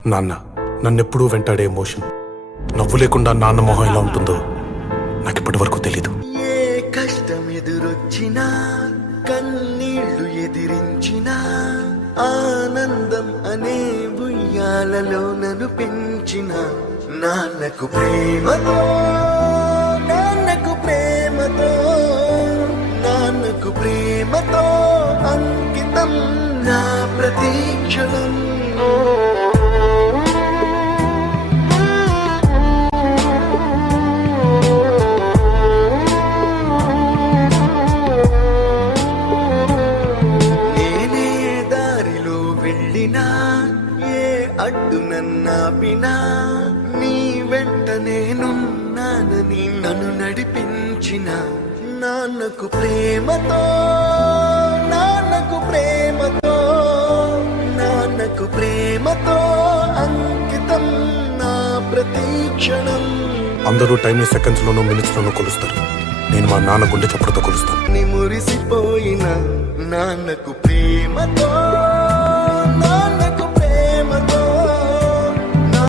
నాన్న నన్నెప్పుడూ వెంటాడే ఎమోషన్ నవ్వు లేకుండా నాన్న మొహం ఎలా ఉంటుందో నాకు ఇప్పటి వరకు తెలీదు. ఏ కష్టం ఎదురొచ్చినా కన్నీళ్లు ఎదిరించినా ఆనందం అనే ఉయ్యాలలో నన్ను పెంచిన నాన్నకు ప్రేమతో నాన్నకు ప్రేమతో నాన్నకు ప్రేమతో అంకితం నా ప్రతీక్షణం. ఏ అడ్డు నన్నాపినా నీ వెంట నేనున్నానని నన్ను నడిపించిన నాన్నకు ప్రేమతో నాన్నకు ప్రేమతో నాన్నకు ప్రేమతో అంకితం నా ప్రతీక్షణం. అందరూ టైంని సెకండ్స్ లోనూ మినిట్స్ లోనూ కొలుస్తారు. నేను మా నాన్న గుండె చప్పుడుతో కొలుస్తాను. మురిసిపోయిన నాన్నకు ప్రేమతో